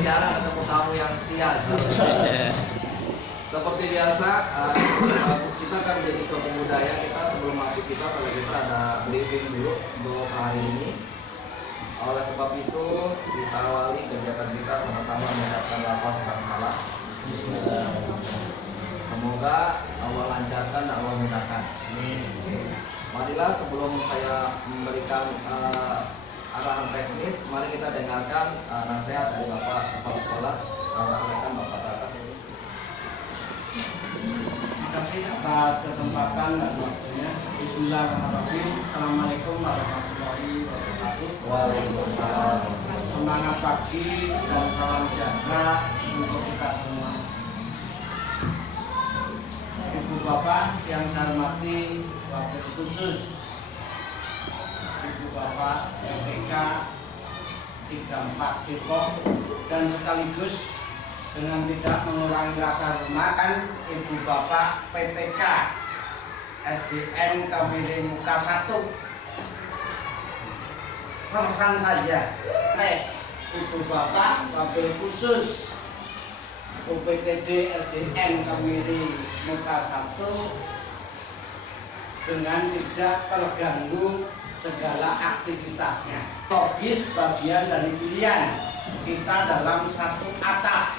jarang ketemu tamu yang setia. Seperti biasa, kita akan menjadi suatu budaya kita sebelum aktivitas kita ada briefing dulu untuk hari ini. Oleh sebab itu kita awali kegiatan kita sama-sama mengucapkan lafaz basmalah. Semoga Allah lancarkan dan Allah mudahkan. Marilah sebelum saya memberikan arahan teknis, mari kita dengarkan nasihat dari Bapak Kepala Sekolah. Silakan Bapak Tata. Terima kasih atas kesempatan dan waktunya. Bismillahirrahmanirrahim. Assalamualaikum warahmatullahi wabarakatuh. Waalaikumsalam. Semangat pagi dan salam sejahtera untuk kita semua. Ibu Bapak yang saya hormati, Wakil Khusus Ibu Bapak LPK 34 Depok, dan sekaligus dengan tidak mengurangi rasa hormat Ibu Bapak PTK SDN Kamiri Muka 1. Sersan saja. Ibu Bapak Wakil Khusus UPTD SDN Kamiri Muka 1 dengan tidak terganggu segala aktivitasnya. Logis bagian dari pilihan kita dalam satu atap.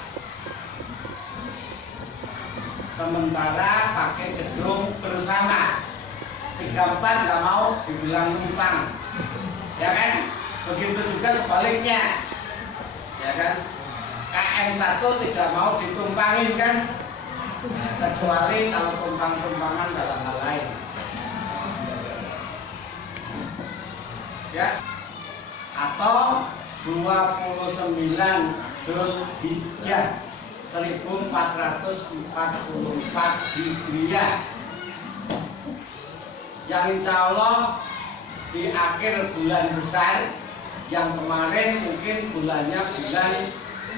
Sementara pakai gedung bersama. 34 nggak mau dibilang numpang, ya kan? Begitu juga sebaliknya, ya kan? KM1 tidak mau ditumpangin kan? Kecuali kalau tumpang-tumpangan dalam hal lain. Ya, atau 29 Dzulhijjah 1444 Hijriah, yang insya Allah di akhir bulan besar, yang kemarin mungkin bulannya bulan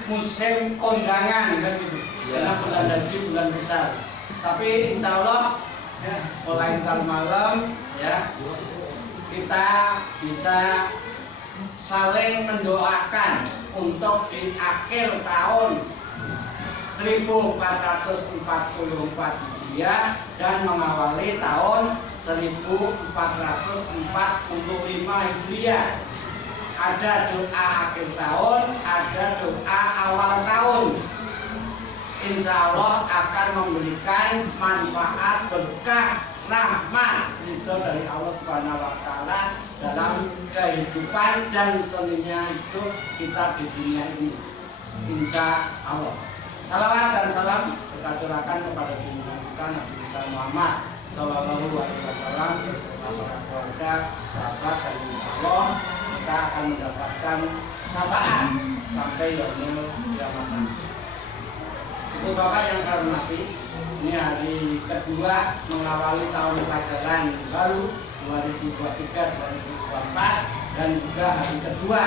musim kondangan kan gitu, karena bulan haji bulan besar. Tapi insya Allah ya, mulai ntar malam ya kita bisa saling mendoakan untuk di akhir tahun 1444 Hijriah dan mengawali tahun 1445 Hijriah. Ada doa akhir tahun, ada doa awal tahun. Insya Allah akan memberikan manfaat, berkah, rahmat itu dari Allah Subhanahu wa Ta'ala dalam kehidupan dan seninya itu kita di dunia ini. Insya Allah. Salawat dan salam kita curahkan kepada junjungan kita Nabi Muhammad Sallallahu Alaihi Wasallam, kepada keluarga, sahabat, dan insya Allah kita akan mendapatkan syafaat sampai yaumul kiamat. Ibu Bapak yang saya hormati, ini hari kedua mengawali tahun pelajaran baru 2023-2024 dan juga hari kedua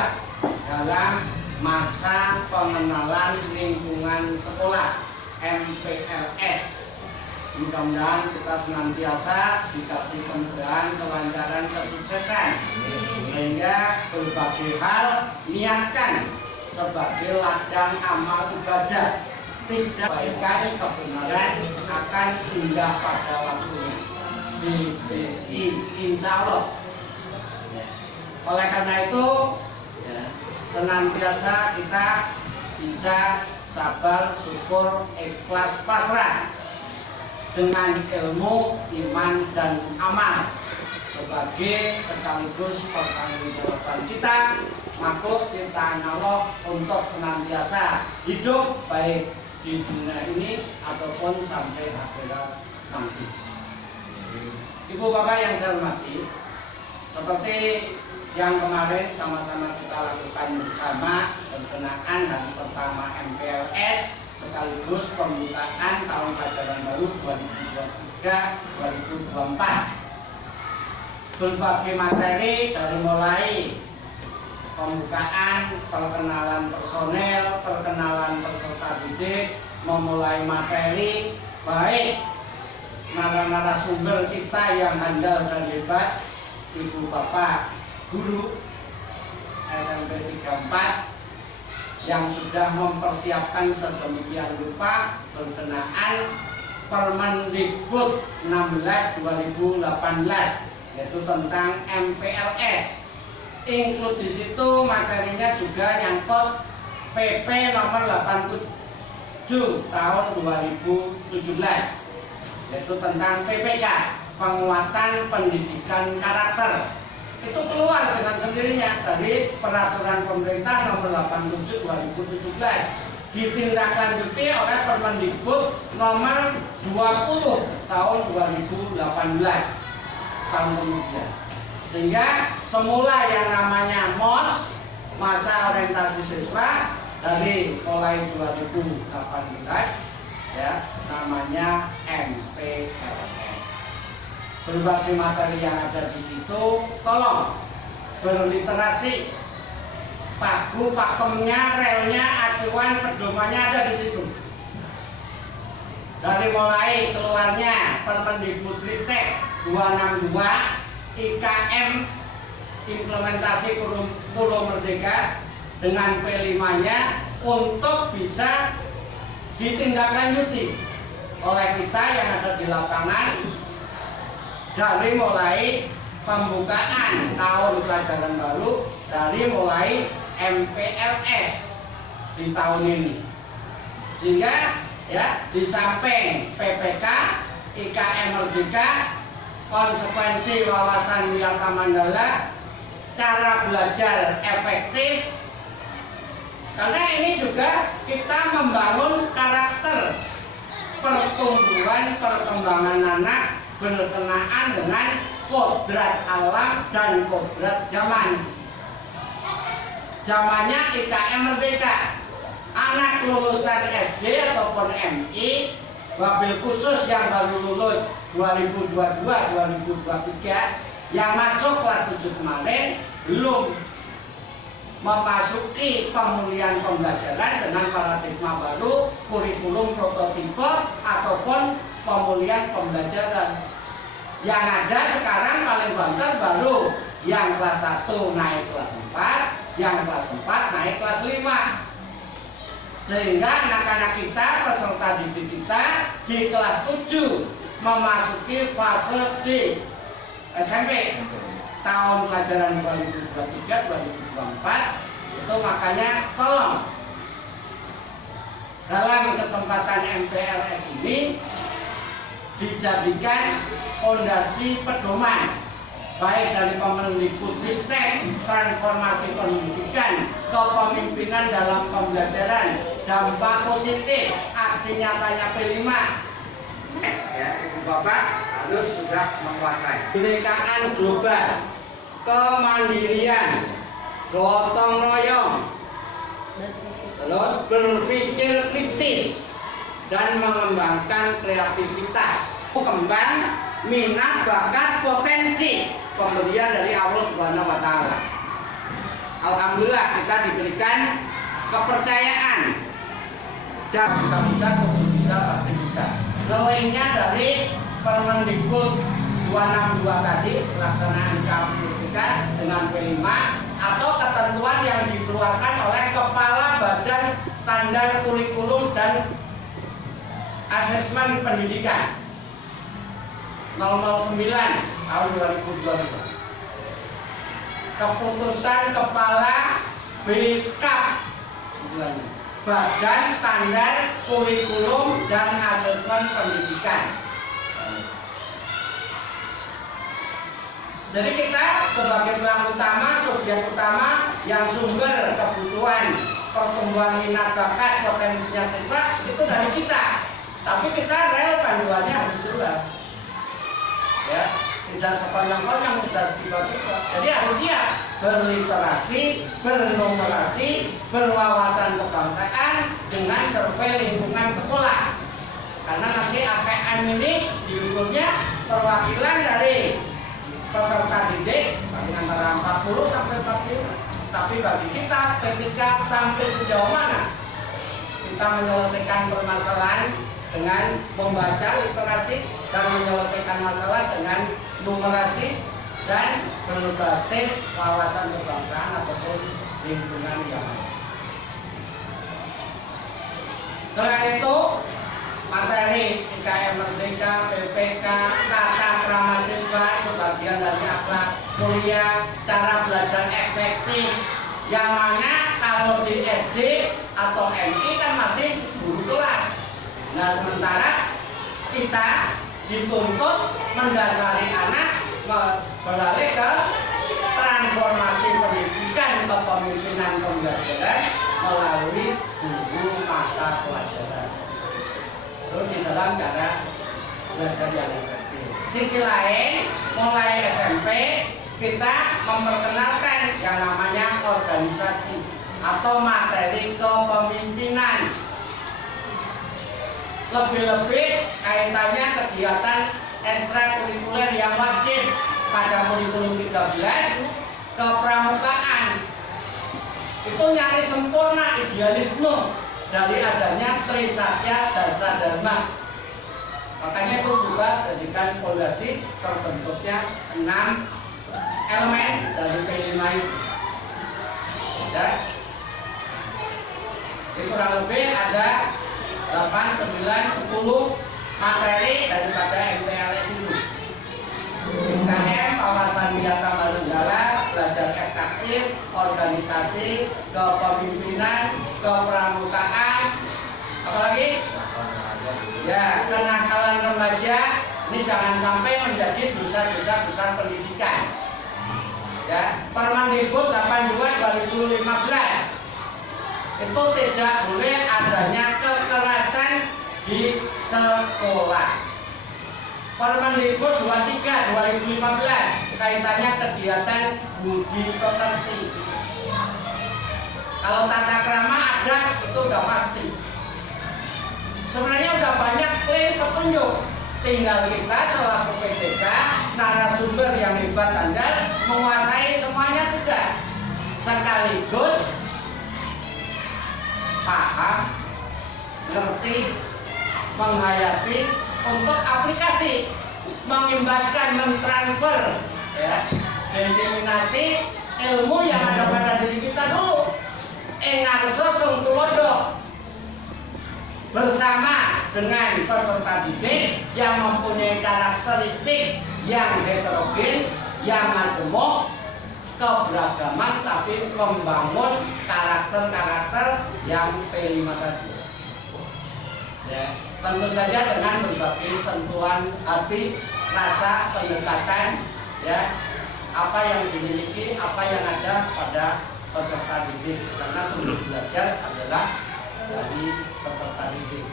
dalam masa pengenalan lingkungan sekolah MPLS. Mudah-mudahan kita senantiasa dikasih kemudahan, kelancaran, kesuksesan, sehingga berbagai hal niatkan sebagai ladang amal ibadah. Tidak baikkan kebenaran akan indah pada waktunya. Insya Allah. Oleh karena itu senantiasa kita bisa sabar, syukur, ikhlas, pasrah dengan ilmu, iman, dan amal sebagai sekaligus pertanggungjawaban kita makhluk ciptaan Allah untuk senantiasa hidup baik di dunia ini ataupun sampai akhirat nanti. Ibu Bapak yang saya hormati, seperti yang kemarin sama-sama kita lakukan bersama berkenaan hari pertama MPLS sekaligus pembukaan tahun ajaran baru 2023-2024. Berbagai materi dari mulai pembukaan, perkenalan personel, perkenalan peserta didik, memulai materi baik narasumber kita yang handal dan hebat, Ibu Bapak Guru SMP 34 yang sudah mempersiapkan sedemikian rupa berkenaan Permendikbud 16/2018, yaitu tentang MPLS. Include di situ materinya juga nyangkut PP nomor 87 tahun 2017, yaitu tentang PPK, penguatan pendidikan karakter. Itu keluar dengan sendirinya dari peraturan pemerintah nomor 87 2017, ditindaklanjuti oleh Permendikbud nomor 20 tahun 2018 tahun kemudian. Sehingga semula yang namanya MOS, masa orientasi siswa, dari mulai 2018 ya namanya MPLS. Berbagai materi yang ada di situ tolong berliterasi. Pagu, pakemnya, relnya, acuan, pedomannya ada di situ. Dari mulai keluarnya Permendikbudristek 262 IKM implementasi Pulau Merdeka dengan P5-nya untuk bisa ditindaklanjuti oleh kita yang ada di lapangan dari mulai pembukaan tahun pelajaran baru, dari mulai MPLS di tahun ini. Sehingga ya di samping PPK, IKM Merdeka, konsekuensi wawasan Wiyata Mandala, cara belajar efektif, karena ini juga kita membangun karakter pertumbuhan perkembangan anak berkenaan dengan kodrat alam dan kodrat zaman. Zamannya IKM Merdeka, anak lulusan SD ataupun MI, wabil khusus yang baru lulus 2022-2023 yang masuk kelas 7 kemarin belum memasuki pemulihan pembelajaran dengan paradigma baru, kurikulum prototipe ataupun pemulihan pembelajaran. Yang ada sekarang paling banter baru yang kelas 1 naik kelas 4, yang kelas 4 naik kelas 5. Sehingga anak-anak kita, peserta didik kita di kelas 7 memasuki fase D SMP tahun pelajaran 2023-2024. Itu makanya tolong dalam kesempatan MPLS ini dijadikan fondasi pedoman baik dari Permendikbudristek transformasi pendidikan, kepemimpinan dalam pembelajaran, dampak positif, aksi nyatanya P5. Ya, Ibu Bapak harus sudah menguasai kebinekaan global, kemandirian, gotong royong, terus berpikir kritis dan mengembangkan kreativitas, kembang, minat, bakat, potensi pemberian dari Allah Subhanahu wa Ta'ala. Alhamdulillah kita diberikan kepercayaan dan bisa pasti bisa. Nilainya dari Permendikbud 262 tadi, pelaksanaan KPK dengan P5 atau ketentuan yang dikeluarkan oleh Kepala Badan Standar Kurikulum dan Asesmen Pendidikan 009 tahun 2022. Keputusan Kepala BSKAP, Badan Standar Kurikulum dan Asesmen Pendidikan. Jadi kita sebagai pelaku utama, subjek utama yang sumber kebutuhan pertumbuhan minat bakat potensinya siswa itu dari kita. Tapi kita rel panduannya harus jelas. Ya, tidak sekonyong-konyong sudah dibagi. Jadi harus siap berliterasi, bernumerasi, berwawasan kebangsaan dengan survei lingkungan sekolah. Karena nanti APM ini diukurnya perwakilan dari peserta didik paling antara 40 sampai 45. Tapi bagi kita ketika sampai sejauh mana kita menyelesaikan permasalahan dengan membaca literasi dan menyelesaikan masalah dengan numerasi dan berbasis wawasan kebangsaan ataupun lingkungan yang lain. IKM Merdeka, PPK, tata krama siswa itu bagian dari akhlak mulia, cara belajar efektif. Yang mana kalau di SD atau MI kan masih guru kelas. Nah sementara kita dituntut mendasari anak beralih ke transformasi pendidikan kepemimpinan pembelajaran melalui guru mata pelajaran. Terus di dalam cara belajar yang efektif. Sisi lain, mulai SMP kita memperkenalkan yang namanya organisasi atau materi kepemimpinan. Lebih-lebih kaitannya kegiatan ekstrakurikuler yang wajib pada kurikulum 13 kepramukaan. Itu nyari sempurna idealisme dari adanya Trisatya Dasa Dharma. Makanya itu juga jadikan fondasi terbentuknya 6 elemen dari P5 itu. Ya. Jadi kurang lebih ada 8, 9, 10 materi daripada MPLS itu. IKM, wawasan biata manunggalah, belajar efektif, organisasi, kepemimpinan, kepramukaan, apalagi? Ya, kenakalan remaja ini jangan sampai menjadi dosa-dosa besar pendidikan. Ya, Permendikbud 82/2015 itu tidak boleh adanya kekerasan di sekolah. Permendikbud 23/2015 kaitannya kegiatan budi pekerti. Kalau tata krama adat itu udah pasti. Sebenarnya udah banyak klaim petunjuk. Tinggal kita selaku PTK, narasumber yang hebat andal, menguasai semuanya tidak. Sekaligus paham, ngerti, menghayati untuk aplikasi, mengimbaskan, mentransfer, ya, diseminasi ilmu yang ada pada diri kita dulu. Engarso sung tulodo bersama dengan peserta didik yang mempunyai karakteristik yang heterogen, yang majemuk, keberagaman, tapi membangun karakter-karakter yang P5 tadi. Ya, tentu saja dengan berbagai sentuhan hati, rasa, pendekatan, ya, apa yang dimiliki, apa yang ada pada peserta didik, karena sumber belajar adalah dari peserta didik.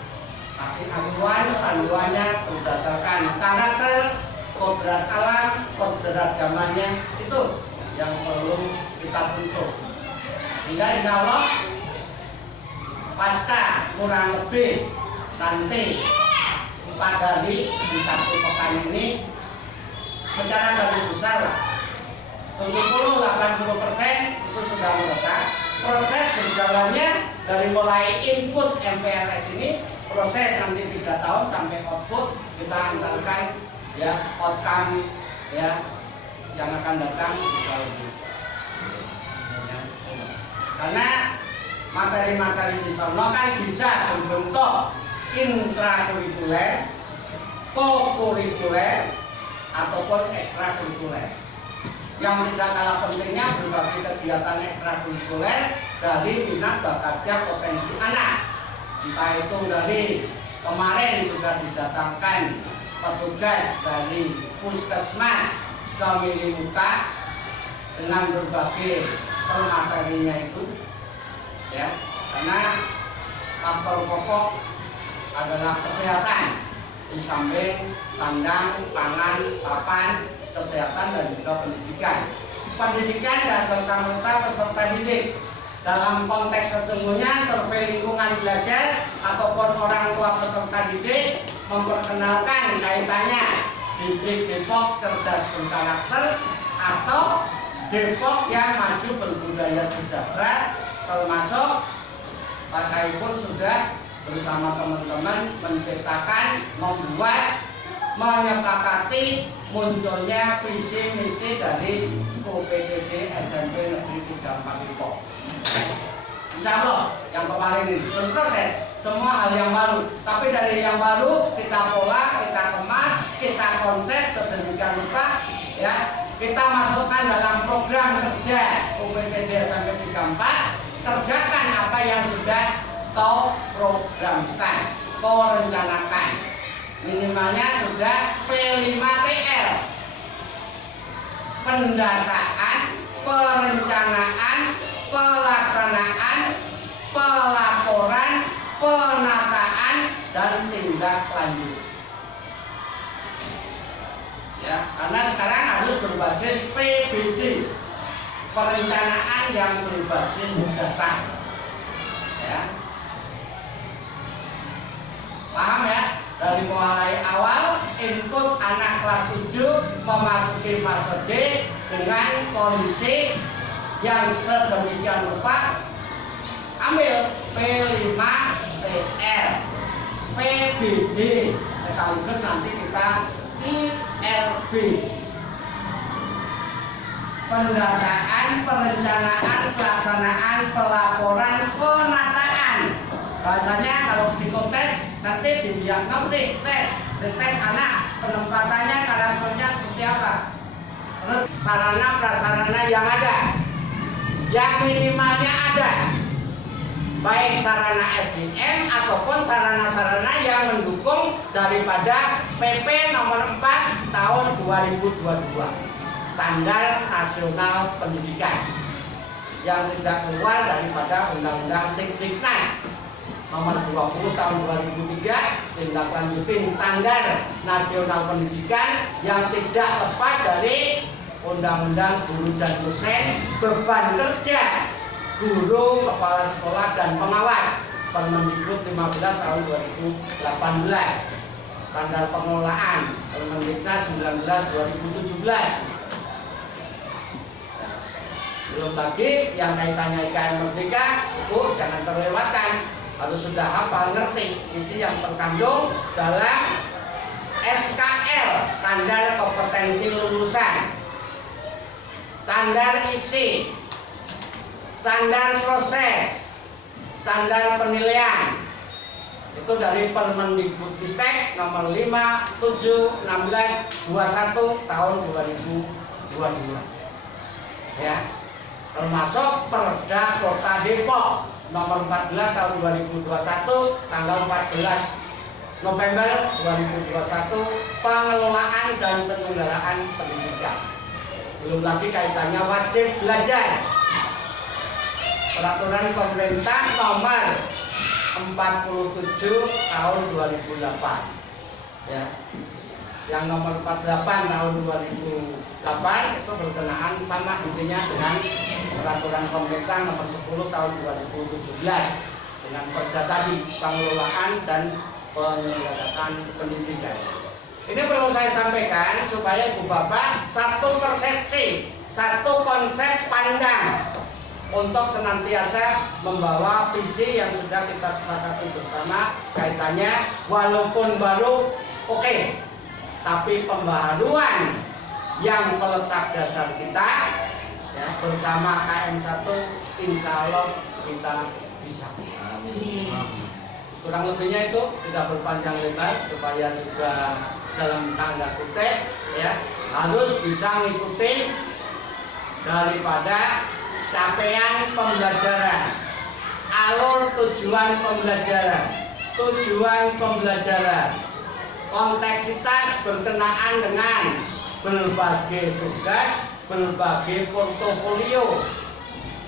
Tapi acuan panduannya berdasarkan karakter, kodrat alam, kodrat zamannya, itu yang perlu kita sentuh. Sehingga insya Allah pasca kurang lebih nanti 4 hari di 1 pekan ini secara garis besar lah 70-80% itu sudah melesat. Proses berjalannya dari mulai input MPLS ini, proses nanti 3 tahun sampai output kita antarkan, ya, outcome, ya, yang akan datang bisa lebih. Karena materi-materi di sono kan bisa berbentuk intrakurikuler, kokurikuler, ataupun ekstrakurikuler. Yang tidak kalah pentingnya berbagai kegiatan ekstrakurikuler dari minat bakatnya potensi anak. Entah itu dari kemarin sudah didatangkan petugas dari puskesmas ke Milimuka dengan berbagai permaterinya itu, ya, karena faktor pokok adalah kesehatan di samping sandang, pangan, papan, kesehatan dan juga pendidikan. Pendidikan dan serta-merta peserta didik. Dalam konteks sesungguhnya survei lingkungan belajar ataupun orang tua peserta didik memperkenalkan kaitannya didik Depok cerdas berkarakter atau Depok yang maju berbudaya sejahtera, termasuk Pak Kai pun sudah bersama teman-teman menciptakan, membuat, menyepakati munculnya visi misi dari UPTD SMP Negeri 34 Depok. Insya Allah yang kemarin ini berproses semua hal yang baru. Tapi dari yang baru kita pola, kita kemas, kita konsep sedemikian rupa, ya. Kita masukkan dalam program kerja UPTD sampai 34. Kerjakan apa yang sudah kau programkan, kau rencanakan. Minimalnya sudah P5TL. Pendataan, perencanaan, pelaksanaan, pelaporan, penataan, dan tindak lanjut. Ya, karena sekarang harus berbasis PBD, perencanaan yang berbasis data. Ya. Paham ya? Dari mulai awal input anak kelas 7 memasuki fase D dengan kondisi yang sedemikian rupa. Ambil P5TL, PBD, sekaligus nanti kita IRB. Pendataan, perencanaan, pelaksanaan, pelaporan, penataan. Bahasanya kalau psikotes nanti didiagnosis, tes anak, penempatannya, karakternya seperti apa. Terus sarana prasarana yang ada, yang minimalnya ada, baik sarana SDM ataupun sarana-sarana yang mendukung daripada PP nomor 4 tahun 2022, Standar Nasional Pendidikan, yang tidak keluar daripada Undang-Undang Sikdiknas nomor 20 tahun 2003, tindak lanjutin Standar Nasional Pendidikan yang tidak lepas dari Undang-Undang Guru dan Dosen, beban kerja guru, kepala sekolah, dan pengawas, Permendikbud 15 tahun 2018, Standar Pengelolaan Permendiknas 19 2017. Belum lagi yang kaitannya IKN Merdeka, itu jangan terlewatkan, harus sudah hafal ngerti isi yang terkandung dalam SKL, Standar Kompetensi Lulusan, standar isi, standar proses, standar penilaian. Itu dari Permendikbudristek nomor 5, 7, 16, 21 tahun 2022. Ya. Termasuk Perda Kota Depok nomor 14 tahun 2021 tanggal 14 November 2021, pengelolaan dan penyelenggaraan pendidikan. Belum lagi kaitannya wajib belajar, Peraturan Pemerintah nomor 47 tahun 2008, ya. Yang nomor 48 tahun 2008 itu berkenaan sama intinya dengan Peraturan Pemerintah nomor 10 tahun 2017 dengan perda tadi, pengelolaan dan penyelenggaraan pendidikan. Ini perlu saya sampaikan supaya Ibu Bapak satu persepsi, satu konsep pandang untuk senantiasa membawa visi yang sudah kita sepakati bersama, kaitannya walaupun baru oke, tapi pembaharuan yang meletak dasar kita, ya, bersama KM1 insya Allah kita bisa. Amin. Kurang lebihnya itu tidak berpanjang lebar supaya juga dalam tanda kutip, ya, harus bisa ngikutin daripada capaian pembelajaran, alur tujuan pembelajaran, konteksitas berkenaan dengan berbagai tugas, berbagai portofolio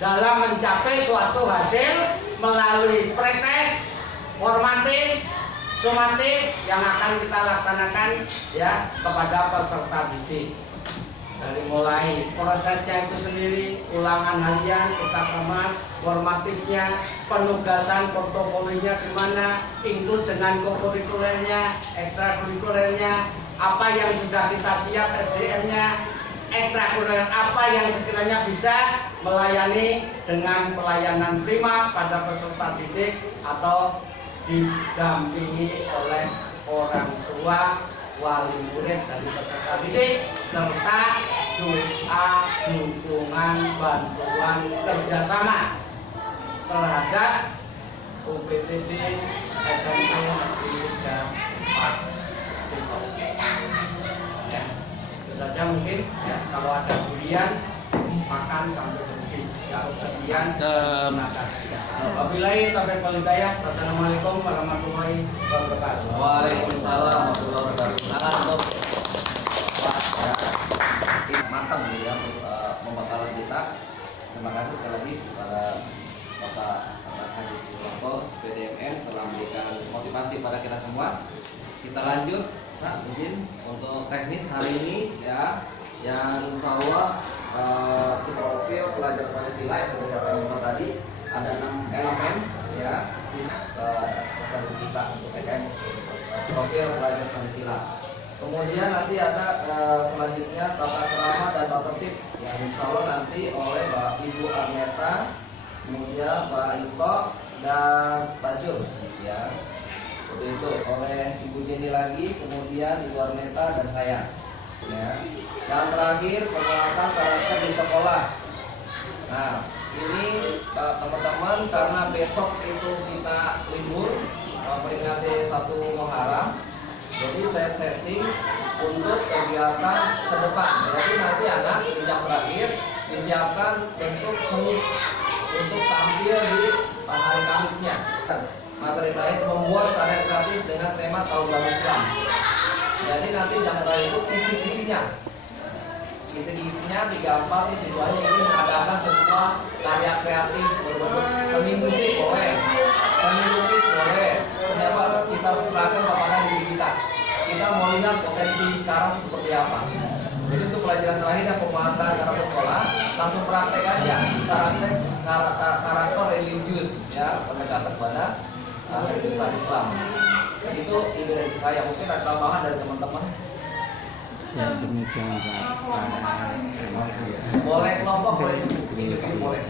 dalam mencapai suatu hasil melalui pretest, formatif, sumatif yang akan kita laksanakan, ya, kepada peserta didik. Dari mulai prosesnya itu sendiri, ulangan harian kita kemas, formatifnya, penugasan portofolionya gimana, include dengan kokurikulernya, ekstrakurikulernya, apa yang sudah kita siap SDM-nya, ekstrakurikuler apa yang sekiranya bisa melayani dengan pelayanan prima pada peserta didik atau didampingi oleh orang tua, wali murid dari peserta didik, serta doa, dukungan, bantuan, kerjasama. terhadap UPTD SMP Negeri 4 Depok. Ya, itu saja mungkin ya, kalau ada durian makan sampai bersih. Cukup sekian. Terima kasih. Wabillahi taufiq wal hidayah. Wassalamualaikum warahmatullahi wabarakatuh. Waalaikumsalam warahmatullahi wabarakatuh. Silakan untuk Pak ya. Matang ya untuk pembekalan kita. Terima kasih sekali lagi kepada Bapak Haji Suwanto, SPDMM telah memberikan motivasi pada kita semua. Kita lanjut, Pak, izin untuk teknis hari ini ya, yang insya Allah profil pelajar Pancasila yang sudah saya sampaikan tadi ada 6 elemen ya di kita untuk profil pelajar Pancasila. Kemudian nanti ada selanjutnya tata krama dan tata tertib yang insya Allah nanti oleh Mbak Ibu Arneta, kemudian Pak Iko dan Pak Jul ya. Seperti itu oleh Ibu Jenny lagi, kemudian Ibu Arneta dan saya. Ya. Dan terakhir penguatan syarakat di sekolah. Nah, ini teman-teman karena besok itu kita libur memperingati 1 Muharram. Jadi saya setting untuk kegiatan ke depan. Jadi nanti anak di jam terakhir disiapkan bentuk seni untuk tampil di hari Kamisnya. Materi terakhir membuat karya kreatif dengan tema Tahun Baru Islam. Jadi nanti jam terakhir itu kisi-kisinya digambar nih siswanya ini mengadakan sebuah karya kreatif berbentuk seni musik boleh, seni lukis boleh, seni apa kita serahkan kepada diri kita. Kita mau lihat potensi sekarang seperti apa. Jadi untuk pelajaran terakhir dan penguatan karakter sekolah langsung praktek aja karakter religius ya pendekatan kepada kehidupan Islam. Itu ide saya, mungkin ada tambahan dari teman-teman. Ya demikian Pak. Boleh kelompok, boleh individu, boleh.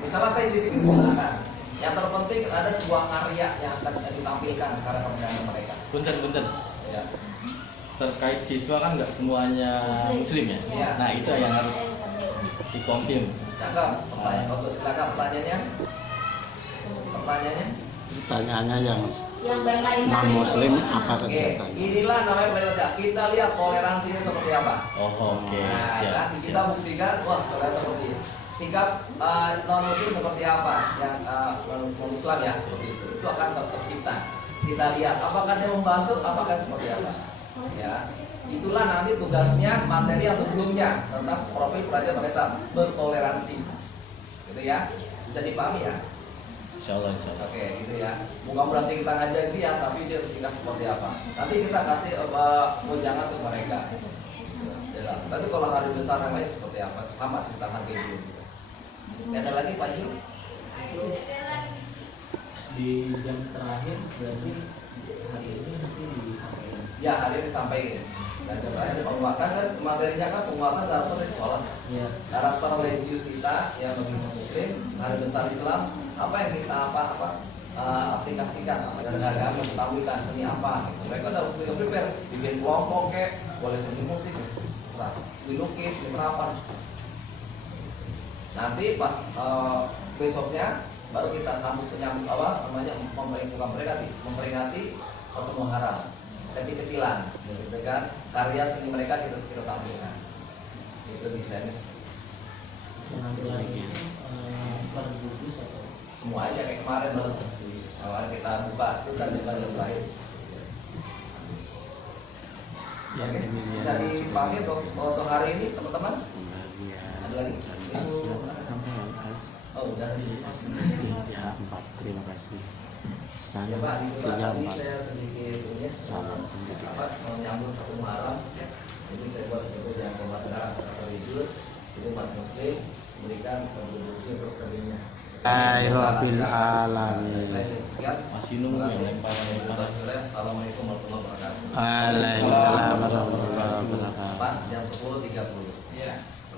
Misalnya saya individu silakan. Yang terpenting ada sebuah karya yang akan ditampilkan karya pembelajaran mereka. Punten. Ya. Terkait siswa kan nggak semuanya muslim ya? Iya. Nah itu yang harus dikonfirm. Cakep. Pertanyaan bagus. Silakan pertanyaannya. Pertanyaannya yang lain non muslim apa Oke, kegiatannya? inilah namanya pelajaran. Kita lihat toleransinya seperti apa. Oh oke, Nah, siap. kan kita buktikan, wah toleransi seperti ini. Sikap non muslim seperti apa? Yang non Islam ya seperti itu akan tercipta. Kita lihat apakah dia membantu, apakah seperti apa. Ya, itulah nanti tugasnya materi yang sebelumnya tentang profil pelajar mereka bertoleransi. Gitu ya, bisa dipahami ya. Insyaallah. Oke, gitu ya. Bukan berarti kita ngajak dia, tapi dia sikap seperti apa. Nanti kita kasih wejangan untuk mereka. Ya, tapi kalau hari besar yang lain seperti apa? Sama cerita harga itu. Ada lagi Pak Yu? Di jam terakhir berarti hari ini nanti disampaikan. Ya, hari ini disampaikan. Dan jam terakhir penguatan kan materinya kan penguatan karakter di sekolah. Ya. Karakter religius kita ya bagi muslim, hari besar Islam, apa yang kita aplikasikan dari agama ditampilkan seni apa gitu. Mereka udah prepare bikin kelompok kayak boleh seni musik, seni lukis, seni merapan. Nanti pas besoknya baru kita memperingati 1 Muharram kecil-kecilan gitu kan, karya seni mereka kita tampilkan. Itu desainnya Penampilan per gugus atau semua aja kayak kemarin baru awal kita buka itu kan juga yang terakhir. Ya, Oke, demikian. bisa dipahami untuk hari ini teman-teman? Ada lagi? Oh udah. Ya 4, terima kasih. Ya Pak, di Pak, tadi 34. saya sedikit ini menyambung 1 Muharram. Jadi saya buat seperti yang pembakaran atau religius, jadi umat Muslim memberikan kontribusi untuk seninya. Rabbil alamin. Masih nunggu yang lempar. Assalamualaikum warahmatullahi wabarakatuh. Waalaikumsalam warahmatullahi wabarakatuh. Pas jam 10.30. Ya.